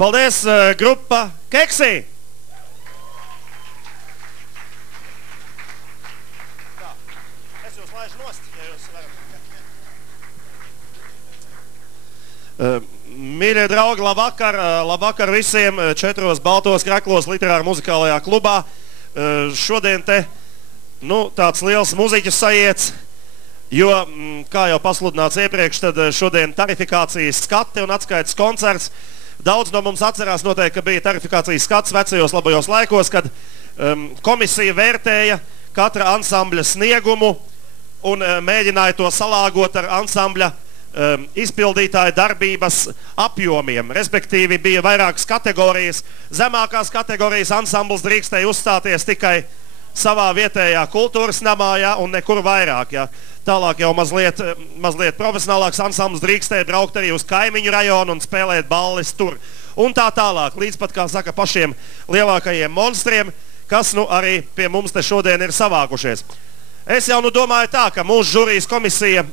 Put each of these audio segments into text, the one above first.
Paldies, grupa Keksī! Es jūs laižu nost, ja jūs varat. Mīļie draugi, labvakar visiem 4 baltos kreklos literāra muzikālajā klubā. Šodien te tāds liels muziķu sajiets, jo, kā jau pasludināts iepriekš, tad šodien tarifikācijas skati un atskaites koncerts. Daudz no mums atcerās noteikti, ka bija tarifikācijas skats vecajos labajos laikos, kad komisija vērtēja katra ansambļa sniegumu un mēģināja to salāgot ar ansambļa izpildītāja darbības apjomiem. Respektīvi bija vairākas kategorijas. Zemākās kategorijas ansambls drīkstēja uzstāties tikai savā vietējā kultūras namā, ja, un nekur vairāk. Ja. Tālāk jau mazliet profesionālāks ansambls drīkstēja braukt arī uz kaimiņu rajonu un spēlēt balles tur. Un tā tālāk, līdz pat, kā saka, pašiem lielākajiem monstriem, kas arī pie mums te šodien ir savākušies. Es jau domāju tā, ka mūsu žūrijas komisija,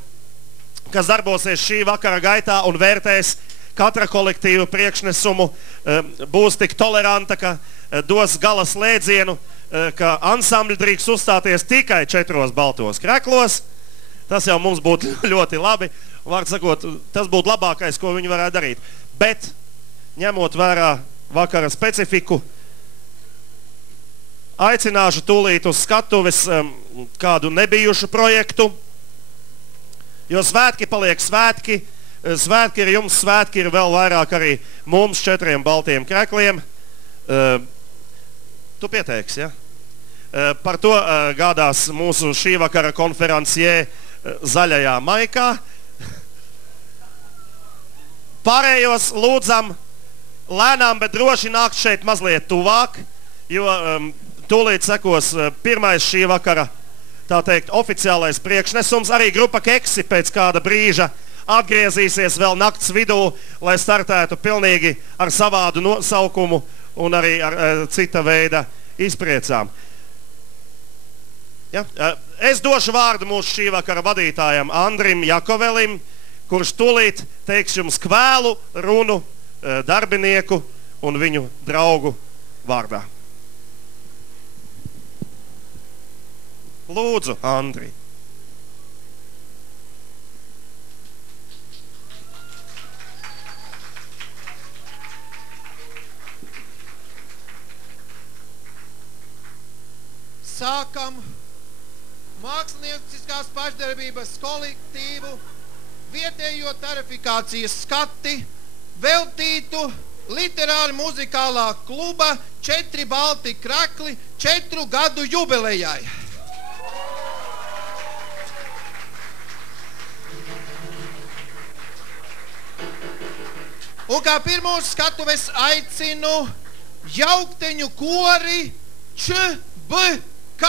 kas darbosies šī vakara gaitā un vērtēs katra kolektīva priekšnesumu, būs tik toleranta, ka dos gala slēdzienu, ka ansambļi drīkst uzstāties tikai 4 baltos kreklos. Tas jau mums būtu ļoti labi. Vārds sakot, tas būtu labākais, ko viņi varētu darīt. Bet, ņemot vērā vakara specifiku, aicināšu tūlīt uz skatuves kādu nebijušu projektu, jo svētki paliek svētki. Svētki ir jums, svētki ir vēl vairāk arī mums 4 baltiem krekliem. Tu pieteiksi, ja? Par to gādās mūsu šī vakara konferencijē zaļajā maikā. Pārējos lūdzam lēnām, bet droši nākt šeit mazliet tuvāk, jo tūlīt sekos pirmais šī vakara, tā teikt, oficiālais priekšnesums. Arī grupa Keksi pēc kāda brīža atgriezīsies vēl nakts vidū, lai startētu pilnīgi ar savādu nosaukumu un arī ar cita veida izpriecām. Ja? Es došu vārdu mūsu šī vakara vadītājam Andrim Jakovelim, kurš tūlīt teiks jums kvēlu runu darbinieku un viņu draugu vārdā. Lūdzu, Andri. Sākam mākslinieckās pašdarbības kolektīvu vietējo tarifikācijas skati veltītu literāra muzikālā kluba 4 balti krekli 4 gadu jubilejai. Un kā pirmo skatuves aicinu jaukteņu kori ČBK.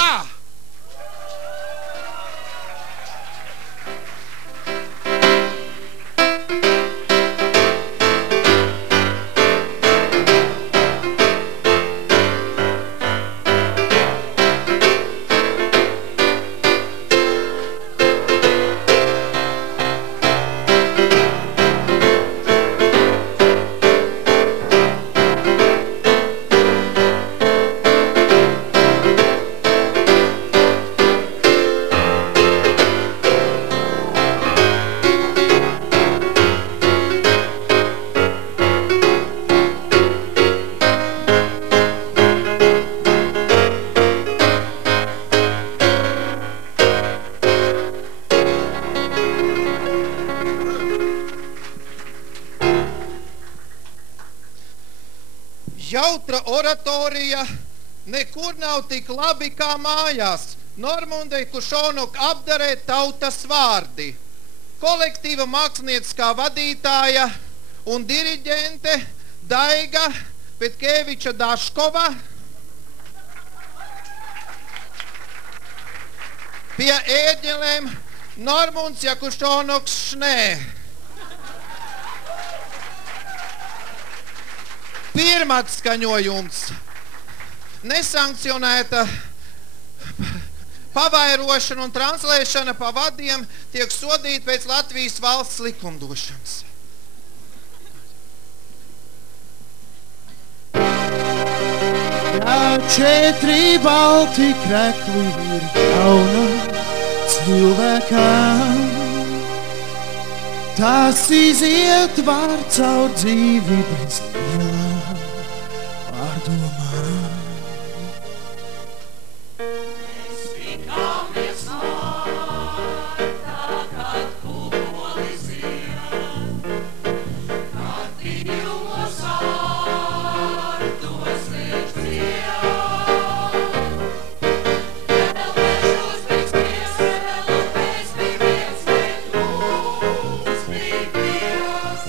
Jautra oratorija nekur nav tik labi kā mājās. Normundai Kušonok apdarē tautas vārdi. Kolektīva mākslinieckā vadītāja un diriģente Daiga Petkeviča Daškova. Pie ēģelēm Normunds Jakušonoks Šnē. Pirmatskaņojums. Nesankcionēta pavairošana un translēšana pa vadiem tiek sodīta pēc Latvijas valsts likumdošanas. Ja 4 balti krekli ir jaunam cilvēkam, tas iziet var caur dzīvības ielām pārdomām. Mēs tikāmies martā, kad kukoli zied, kad divos ārtos viņš dzied. Vēl mežos bija spies, vēl upēs bija viens, bet mums bija Dievs.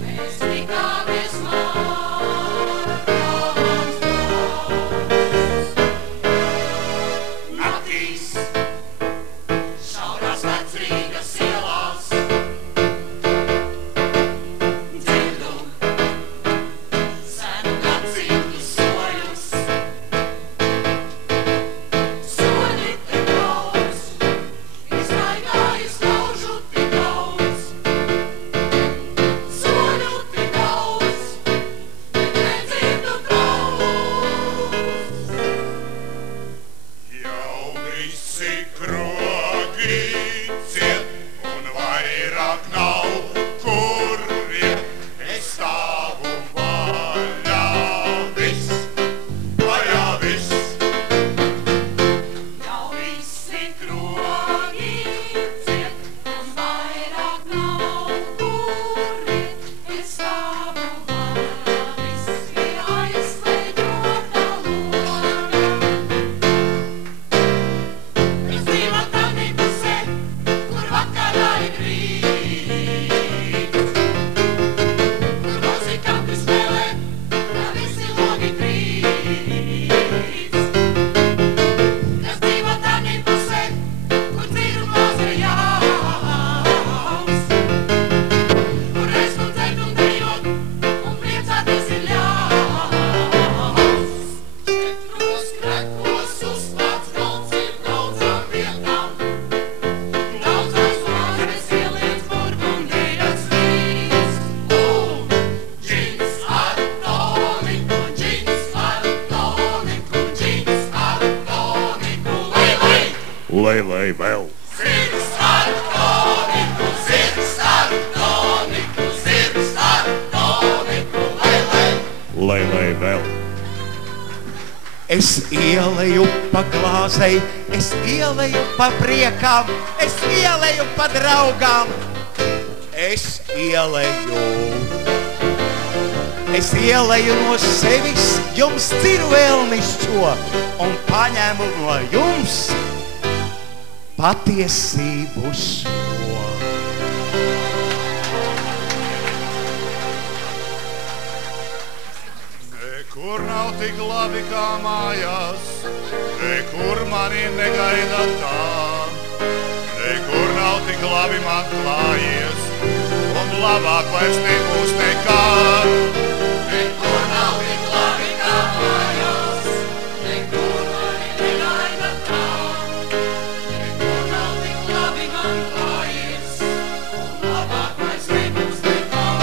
Mēs tikāmies martā, mans draugs. Naktīs, šaurās Vecrīgas ielās, dzirdu senu gadsimtu soļus. Soļi tik daudz, iztaigājis ļaužu tik daudz. Soļu tik daudz, bet nedzirdu trauks. Jau visi krogi ciet, un vairāk nav kur iet. Es stāvu vaļā viss, vaļā viss. Jau visi krogi ciet, un vairāk nav kur iet. Es stāvu vaļā viss, ir aizslēdzota loga. Es dzīvo tādā pusē, kur vakarā ir rīt, kur muzikanti spēlē, kā visi logi krīt. Es dzīvo tādā pusē, kur dzirumos ir jāuz, kur reiz un dzert un dejot, un priecāties ir ļaus. Četros kreklos uzklāts galds ir daudzām vietām, daudzās mājas ieliec burgundies vīns. Un džins ar toniku, džins ar toniku, džins ar toniku, lai, lai! Lai vēl. Zirgs ar toniku, zirgs ar toniku, zirgs ar toniku, lai, lai! Lai vēl. Es ieleju pa glāzei, es ieleju pa priekām, es ieleju pa draugām. Es ieleju no sevis jums ciruelnišķo un paņēmu no jums patiesību šo. Nekur nav tik labi kā mājās, nekur mani negaida tā. Nekur nav tik labi man klājies, un labāk vairs nebūs nekad. Nekur nav tik labi kā mājās, nekur mani negaida tā. Nekur nav tik labi man klājies, un labāk vairs nebūs nekad.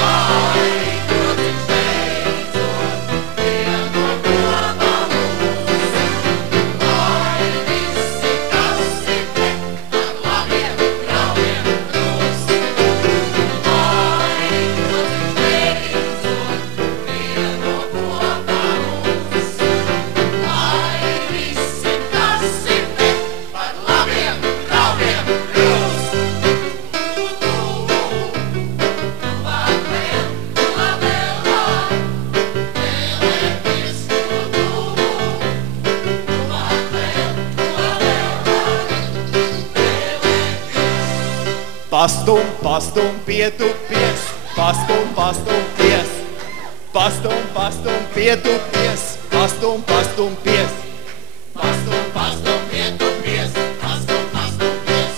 Lai groziņš beidzot vieno kopā mūs, lai visi, kas ir te, ar labiem draugiem kļūs. Lai groziņš beidzot vieno kopā mūs, lai visi, kas ir te, ar labiem draugiem kļūs. Tuvāk vēl, vēlēties to tuvu. Tuvāk vēl, vēlēties. Pastum, pastum, pietupies, pastum, pastum, pies. Pastum, pastum, pietupies, pastum, pastum, pies. Pastum, pastum, pietupies, pastum, pastum, pies.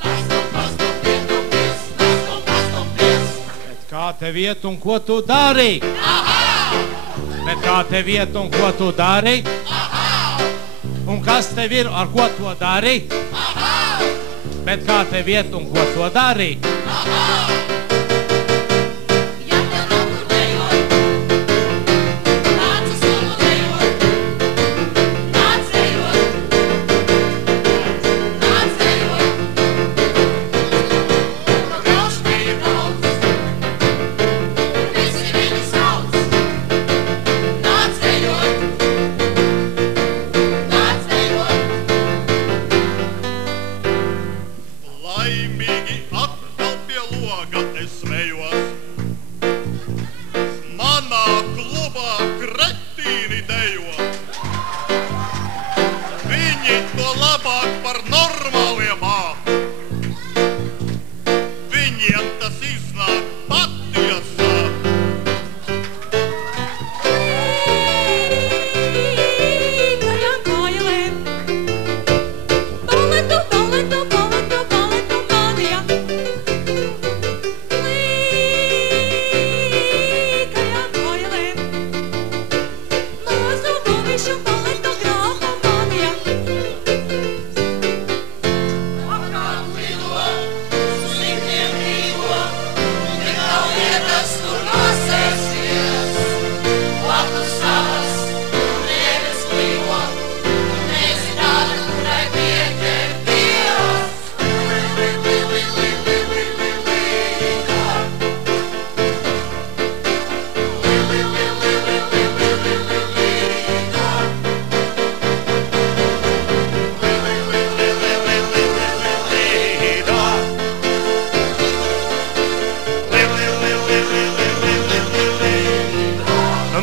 Pastum, pastum, pietupies, pastum, pastum, pies. Bet kā tev iet un ko tu dari? Bet kā tev iet un ko tu dari? Un kas tev ir, ar ko to dari? Bet kā tev iet un ko to dari? Ja tev nav kur dejot, nāc uz labāk par normāliem māku. Viņiem tas iznāk patiesā.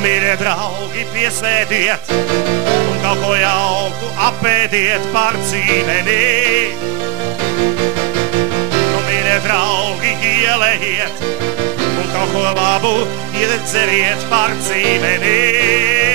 Mīļie draugi, piesēdiet un kaut ko jauku apēdiet par dzīveni. Mīļie draugi, ielejiet un kaut ko labu iedzeriet par dzīveni.